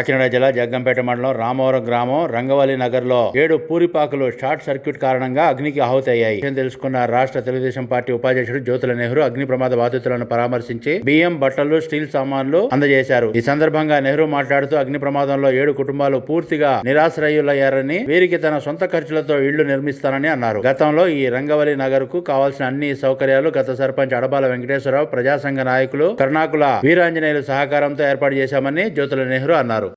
కాకినాడ జిల్లా జగ్గంపేట మండలం రామవరం గ్రామం రంగవల్లి నగర్లో ఏడు పూరిపాకులు షార్ట్ సర్క్యూట్ కారణంగా అగ్నికి ఆహుతయ్యాయి. విషయం తెలుసుకున్న రాష్ట్ర తెలుగుదేశం పార్టీ ఉపాధ్యక్షుడు జ్యోతుల నెహ్రూ అగ్ని ప్రమాద బాధితులను పరామర్శించి బియ్యం బట్టలు స్టీల్ సామాన్లు అందజేశారు. ఈ సందర్భంగా నెహ్రూ మాట్లాడుతూ అగ్ని ప్రమాదంలో ఏడు కుటుంబాలు పూర్తిగా నిరాశ్రయులయ్యారని వీరికి తన సొంత ఖర్చులతో ఇళ్ళు నిర్మిస్తానని అన్నారు. గతంలో ఈ రంగవల్లి నగర్కు కావాల్సిన అన్ని సౌకర్యాలు గత సర్పంచ్ అడబాల వెంకటేశ్వరరావు ప్రజాసంఘ నాయకులు కర్ణాకుల వీరాంజనేయులు సహకారంతో ఏర్పాటు చేశామని జ్యోతుల నెహ్రూ అన్నారు.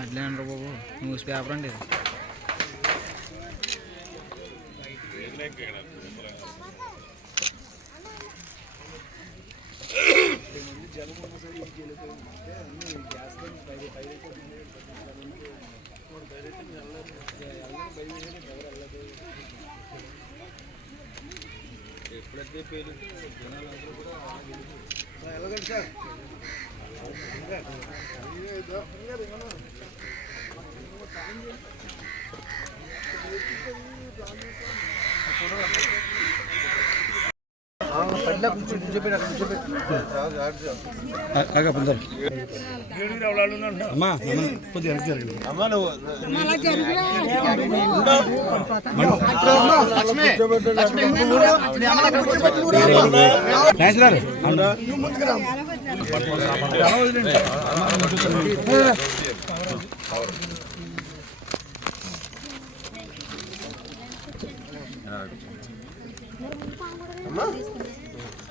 అట్లే అంటారు బాబు న్యూస్ పేపర్ అండి ఇది అమ్మా కొద్దిగా. మీరు కాదు అవి పెట్టలేదు అటు వెళ్ళండి. అటు వెళ్ళండి. అమ్మ, మీరు అటు వెళ్ళండి. ఫోటోలో పడతలేదు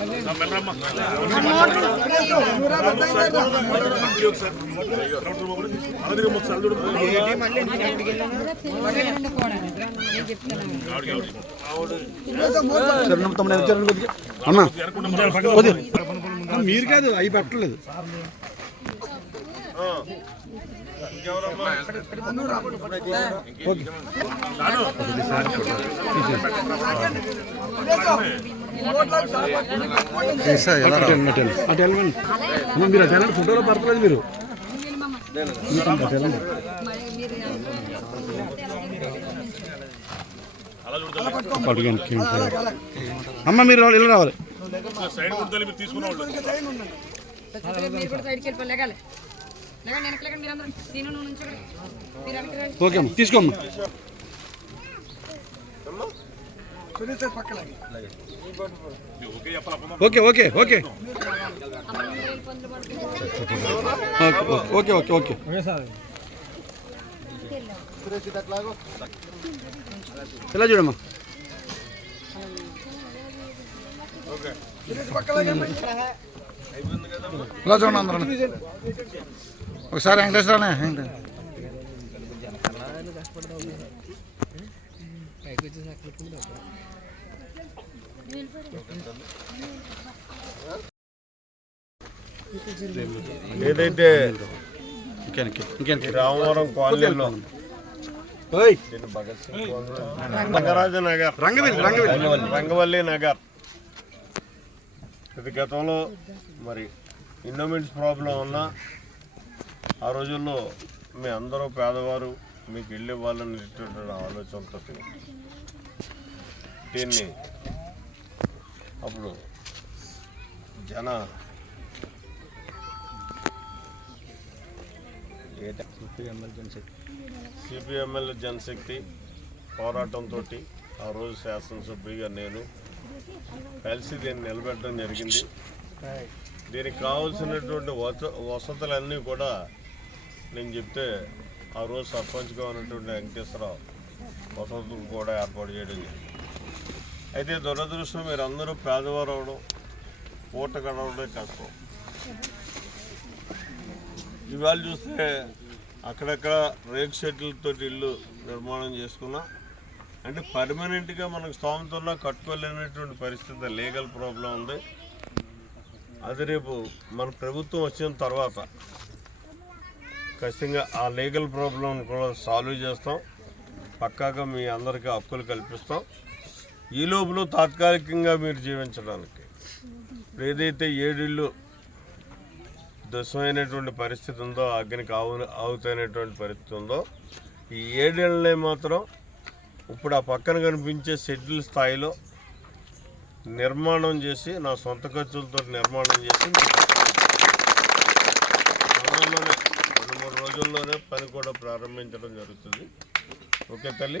రావాలి మీరు కూడా సైడ్కి వెళ్ళిపోయి లేగాలి లేకండి వెనక్కి మీరు అటు దీని నువ్వు మీరు వెనక్కి రావాలి. ఓకే అమ్మ తీసుకోమ్మా okay okay okay. Okay okay okay. ఇలా చూడమ్మా? ఇలా చూడండి అందరం? ఒకసారి వెంకటేశ్వరనే పైకి వచ్చేసి అక్కడ ఈ రామవరం కాలనీలో రంగరాజ నగర్. రంగవల్లి రంగవల్లి. రంగవల్లి నగర్. ఇది గతంలో మరి ఇండోమెంట్స్ ప్రాబ్లం ఉన్నా ఆ రోజుల్లో మీ అందరూ పేదవారు మీకు ఇల్లు ఇవ్వాలని ఇటువంటి ఆలోచనతో దీన్ని అప్పుడు జన సిపిఎంఎల్ జనశక్తి. పోరాటంతో ఆ రోజు శాసనసభ్యుగా నేను కలిసి దీన్ని నిలబెట్టడం జరిగింది. దీనికి కావాల్సినటువంటి వస వసతులన్నీ కూడా నేను చెప్తే ఆ రోజు సర్పంచ్గా ఉన్నటువంటి వెంకటేశ్వరరావు వసతులు కూడా ఏర్పాటు చేయడం జరిగింది. అయితే దురదృష్టం మీరు అందరూ పేదవారు అవడం పూట గడవడమే కష్టం. ఇవాళ చూస్తే అక్కడక్కడ రేక్ షెడ్లతో ఇల్లు నిర్మాణం చేసుకున్నా అంటే పర్మనెంట్గా మనకు స్తోమతలో కట్టుకోలేనటువంటి పరిస్థితి లీగల్ ప్రాబ్లం ఉంది. అది రేపు మన ప్రభుత్వం వచ్చిన తర్వాత ఖచ్చితంగా ఆ లీగల్ ప్రాబ్లం కూడా సాల్వ్ చేస్తాం. పక్కాగా మీ అందరికీ హక్కులు కల్పిస్తాం. ఈ లోపల తాత్కాలికంగా మీరు జీవించడానికి ఏదైతే ఏడిళ్ళు దశమైనటువంటి పరిస్థితి ఉందో అగ్నికి ఆవు ఆవుతైనటువంటి పరిస్థితి ఉందో ఈ ఏడేళ్ళనే మాత్రం ఇప్పుడు ఆ పక్కన కనిపించే షెడ్యూల్ స్థాయిలో నిర్మాణం చేసి నా సొంత ఖర్చులతో నిర్మాణం చేసి త్వరలోనే రెండు మూడు రోజుల్లోనే పని కూడా ప్రారంభించడం జరుగుతుంది. ఓకే తల్లి?